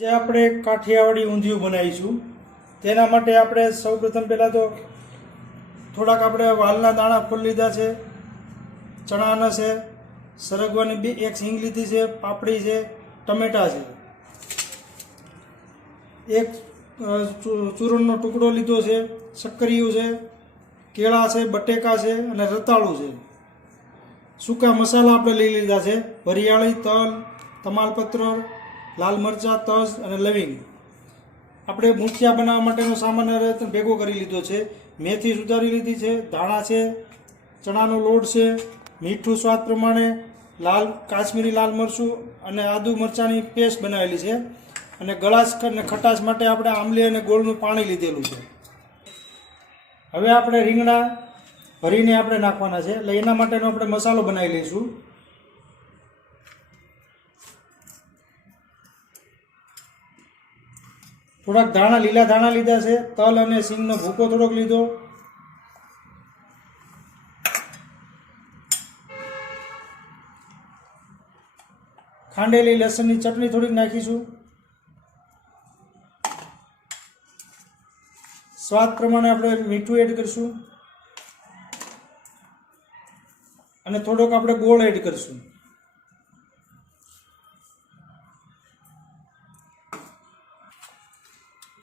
જે આપણે કાઠિયાવાડી ઊંધિયું બનાવીશું, તેના માટે આપણે સૌપ્રથમ પહેલાં તો થોડાક આપણે વાલના દાણા ફૂલ લીધા છે, ચણાના છે, સરગવાની બે એક સિંગ લીધી છે, પાપડી છે, ટમેટા છે. એક ચૂરણનો ટુકડો લીધો છે, સક્કરિયું છે, કેળા છે, બટેકા છે અને રતાળું છે. સૂકા મસાલા આપણે લઈ લીધા છે, વરિયાળી, તલ, તમાલપત્ર લાલ મરચાં, તજ અને લવિંગ. આપણે મુઠિયા બનાવવા માટેનો સામાન્ય હવે ભેગો કરી લીધો છે. મેથી સુધારી લીધી છે. ધાણા છે. ચણાનો લોટ છે. મીઠું સ્વાદ પ્રમાણે લાલ, કાશ્મીરી લાલ મરચું અને આદુ મરચાંની પેસ્ટ બનાવેલી છે. અને ગળાશ અને ખટાશ માટે આપણે આંબલી અને ગોળનું પાણી લીધેલું છે. હવે આપણે રીંગણા ભરીને આપણે નાખવાના છે. એટલે એના માટેનો આપણે મસાલો બનાવી લઈશું. થોડાક ધાણા, લીલા ધાણા લીધા છે. તલ અને સિંગનો ભૂકો થોડોક લીધો. ખાંડેલી લસણની ચટણી થોડીક નાખીશું. સ્વાદ પ્રમાણે આપણે મીઠું એડ કરીશું. અને થોડોક આપણે ગોળ એડ કરીશું.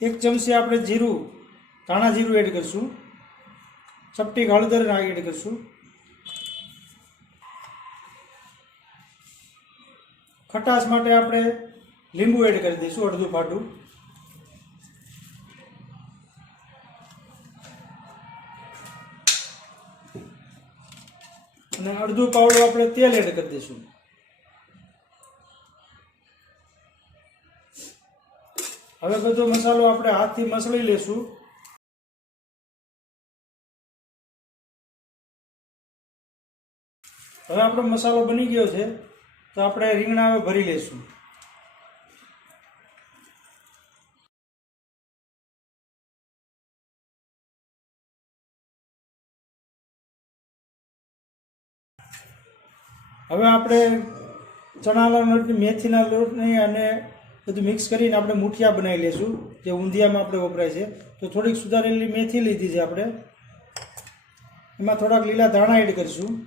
એક ચમચી આપણે જીરું, ધાણા જીરું એડ કરીશું. ચપટી હળદર નાખી એડ કરીશું. ખટાશ માટે આપણે લીંબુ એડ કરી દઈશું, અડધું ફાટું. અને અડધું પાવડું આપણે તેલ એડ કરી દઈશું. હવે બધો મસાલો આપણે હાથથી મસળી લેશું. હવે આપણો મસાલો બની ગયો છે, તો આપણે રીંગણા હવે ભરી લેશું. હવે આપણે ચણાના લોટ મેથીના લોટની અને બધું મિક્સ કરીને આપણે મુઠિયા બનાવી લઈશું જે ઊંધિયામાં આપણે વપરાય છે. તો થોડીક સુધારેલી મેથી લીધી છે આપણે. એમાં થોડાક લીલા ધાણા એડ કરીશું.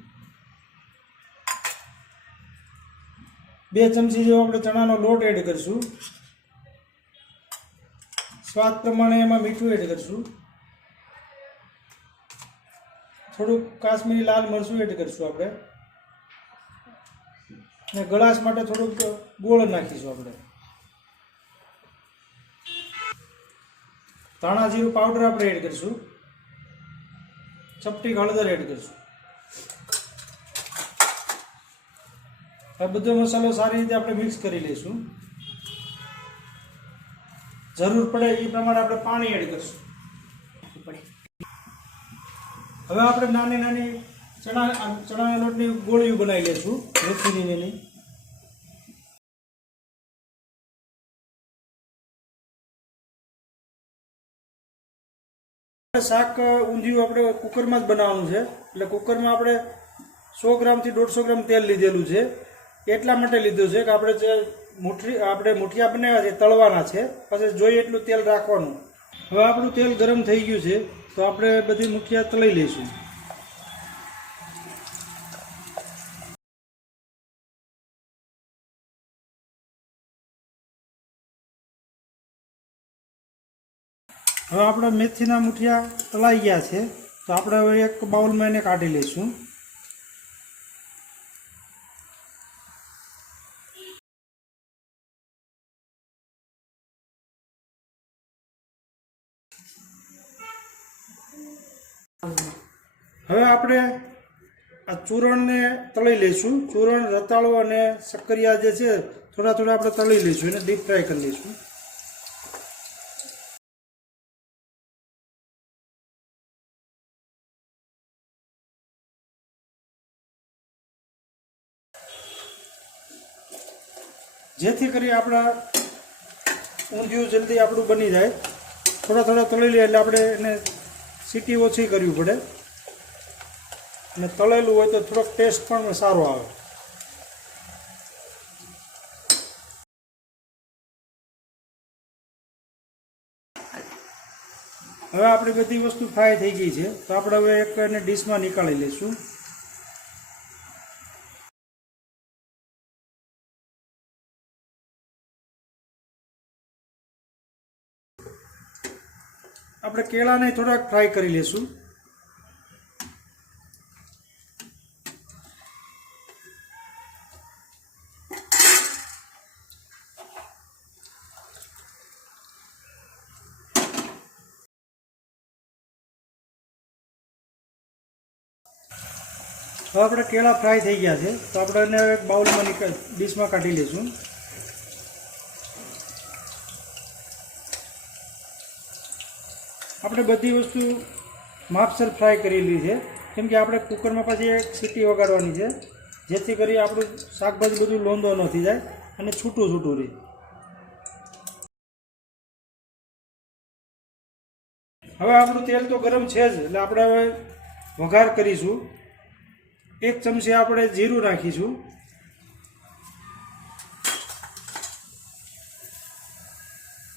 બે ચમચી જેવો આપણે ચણાનો લોટ એડ કરીશું. સ્વાદ પ્રમાણે એમાં મીઠું એડ કરીશું. થોડુંક કાશ્મીરી લાલ મરચું એડ કરીશું આપણે. ને ગળાશ માટે થોડુંક ગોળ નાખીશું આપણે. ધાણા જીરું પાવડર આપણે એડ કરીશું. ચપટી હળદર એડ કરીશું. હવે બધો મસાલો સારી રીતે આપણે મિક્સ કરી લઈશું. જરૂર પડે એ પ્રમાણે આપણે પાણી એડ કરીશું. હવે આપણે નાની નાની ચણા, ચણાના લોટની ગોળીઓ બનાવી લઈશું. મેથીની એની. શાક ઊંધિયું આપણે કુકરમાં જ બનાવવાનું છે. એટલે કુકરમાં આપણે સો ગ્રામથી દોઢસો ગ્રામ તેલ લીધેલું છે. એટલા માટે લીધું છે કે આપણે જે મુઠી આપણે મુઠિયા બનાવ્યા છે, તળવાના છે. પછી જોઈએ એટલું તેલ રાખવાનું. હવે આપણું તેલ ગરમ થઈ ગયું છે, તો આપણે બધી મુઠિયા તળી લઈશું. હવે આપણા મેથીના મુઠિયા તળાઈ ગયા છે. તો આપણે હવે એક બાઉલમાં એને કાઢી લઈશું. હવે આપણે આ ચૂરણને તળી લઈશું. ચૂરણ, રતાળો અને શક્કરિયા જે છે, થોડા થોડા આપણે તળી લઈશું. એને ડીપ ફ્રાય કરી લઈશું. જેથી કરી આપણા ઊંધિયું જલ્દી આપણું બની જાય. થોડા થોડા તળી લઈએ એટલે આપણે એને સીટી ઓછી કરવી પડે. અને તળેલું હોય તો થોડોક ટેસ્ટ પણ સારો આવે. હવે આપણી બધી વસ્તુ ફ્રાય થઈ ગઈ છે. તો આપણે હવે એક એને ડીશમાં નીકાળી લઈશું. આપણે કેળાને થોડાક ફ્રાય કરી લઈશું હવે આપણે કેળા ફ્રાય થઈ ગયા છે. તો આપણે એને બાઉલમાં નીકળ ડીશમાં કાઢી લઈશું આપણે બધી વસ્તુ માપસર ફ્રાય કરેલી છે. કેમ કે આપણે કુકરમાં પછી એક સીટી વગાડવાની છે. જેથી કરી આપણું શાકભાજી બધું લોંદો ન થઈ જાય અને છૂટું છૂટું રહે. હવે આપણું તેલ તો ગરમ છે જ, એટલે આપણે હવે વઘાર કરીશું. એક ચમચી આપણે જીરું નાખીશું.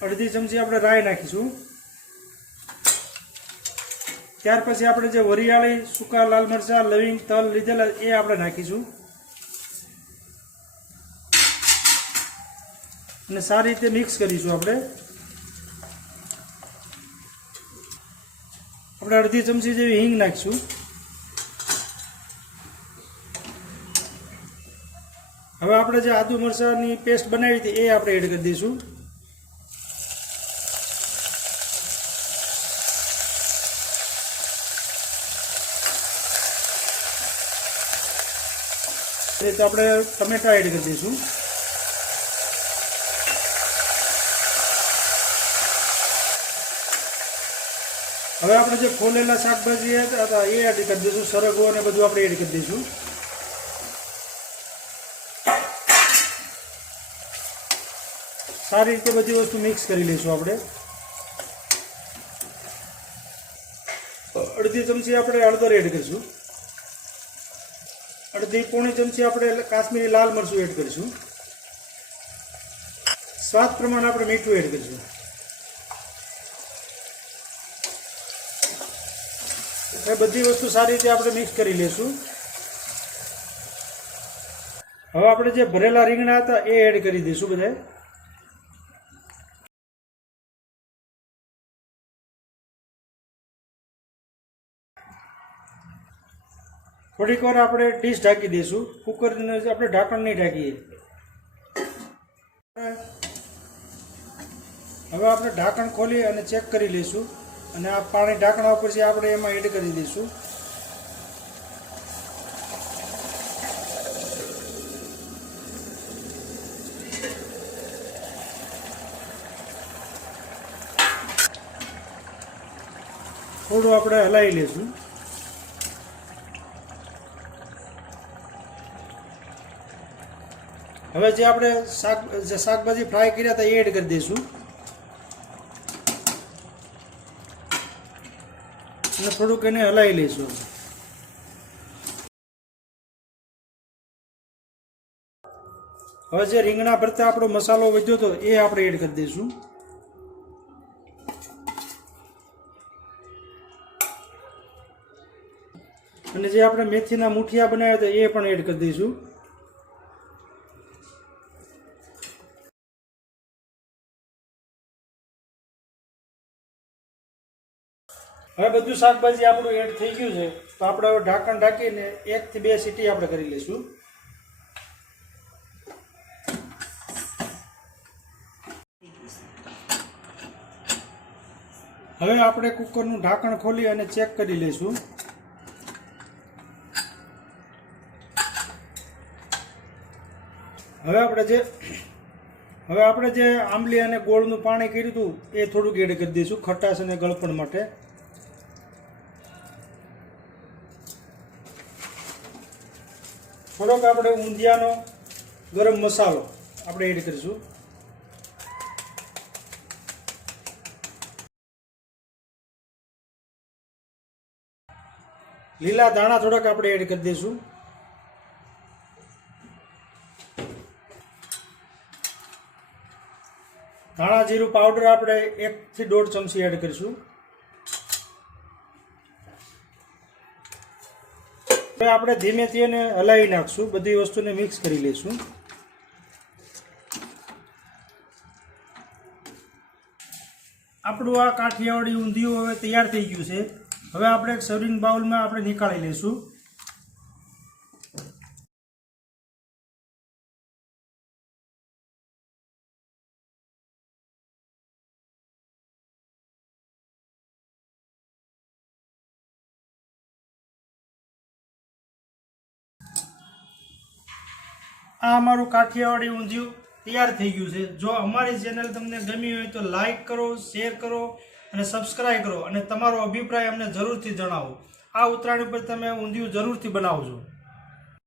અડધી ચમચી આપણે રાઈ નાખીશું. ત્યાર પછી આપણે જે વરિયાળી, સૂકા લાલ મરચાં, લવિંગ તલ લીધેલા, એ આપણે નાખીશું. અને સારી રીતે મિક્સ કરીશું આપણે. આપણે અડધી ચમચી જેવી હિંગ નાખીશું. હવે આપણે જે આદુ મરચાંની પેસ્ટ બનાવી હતી, એ આપણે એડ કરી દઈશું. એ તો આપણે ટમેટા એડ કરી દઈશું. હવે આપણે જે ફોલેલા શાકભાજી હતા, એ એડ કરી દઈશું. સરગવો અને બધું આપણે એડ કરી દઈશું. સારી રીતે બધી વસ્તુ મિક્સ કરી લઈશું આપણે. અડધી ચમચી આપણે હળદર એડ કરીશું. અડધી પોણી ચમચી આપણે કાશ્મીરી લાલ મરચું એડ કરીશું. સ્વાદ પ્રમાણે આપણે મીઠું એડ કરીશું. એ બધી વસ્તુ સારી રીતે આપણે મિક્સ કરી લઈશું હવે આપણે જે ભરેલા રીંગણા હતા એ એડ કરી દઈશું બધા થોડીક વાર આપણે ડીશ ઢાંકી દઈશું. કુકરને આપણે ઢાંકણ નહીં ઢાંકીએ. હવે આપણે ઢાંકણ ખોલી અને ચેક કરી લઈશું. અને આ પાણી ઢાંકણા પછી આપણે એમાં એડ કરી દઈશું. થોડું આપણે હલાવી લઈશું. હવે જે આપણે શાક, જે શાકભાજી ફ્રાય કર્યા હતા એ એડ કરી દઈશું. અને થોડુંક એને હલાવી લઈશું હવે. જે રીંગણા ભરતા આપણો મસાલો વધ્યો હતો એ આપણે એડ કરી દઈશું. અને જે આપણે મેથીના મુઠિયા બનાવ્યા હતા એ પણ એડ કરી દઈશું હવે બધું શાકભાજી આપણું એડ થઈ ગયું છે, તો આપણે હવે ઢાંકણ ઢાંકીને એકથી બે સીટી આપણે કરી લઈશું. હવે આપણે કુકરનું ઢાંકણ ખોલી અને ચેક કરી લઈશું. હવે આપણે જે હવે આપણે જે આંબલી અને ગોળનું પાણી કર્યું હતું, એ થોડુંક એડ કરી દઈશું ખટાશ અને ગળપણ માટે. થોડોક આપણે ઊંધિયાનો ગરમ મસાલો આપણે એડ કરીશું. લીલા દાણા થોડાક આપણે એડ કરી દઈશું. ધાણા જીરું પાવડર આપણે એકથી દોઢ ચમચી એડ કરીશું. હવે આપણે ધીમેથી એને હલાવી નાખશું. બધી વસ્તુને મિક્સ કરી લઈશું. આપણું આ કાઠિયાવાડી ઊંધિયું હવે તૈયાર થઈ ગયું છે. હવે આપણે એક સર્વિંગ બાઉલમાં આપણે નીકાળી લઈશું. આ અમારું કાઠિયાવાડી ઊંધિયું તૈયાર થઈ ગયું છે. જો અમારી ચેનલ તમને ગમી હોય તો લાઈક કરો શેર કરો અને સબસ્ક્રાઈબ કરો અને તમારો અભિપ્રાય અમને જરૂરથી જણાવો. આ ઉત્તરાયણ ઉપર તમે ઊંધિયું જરૂરથી બનાવજો.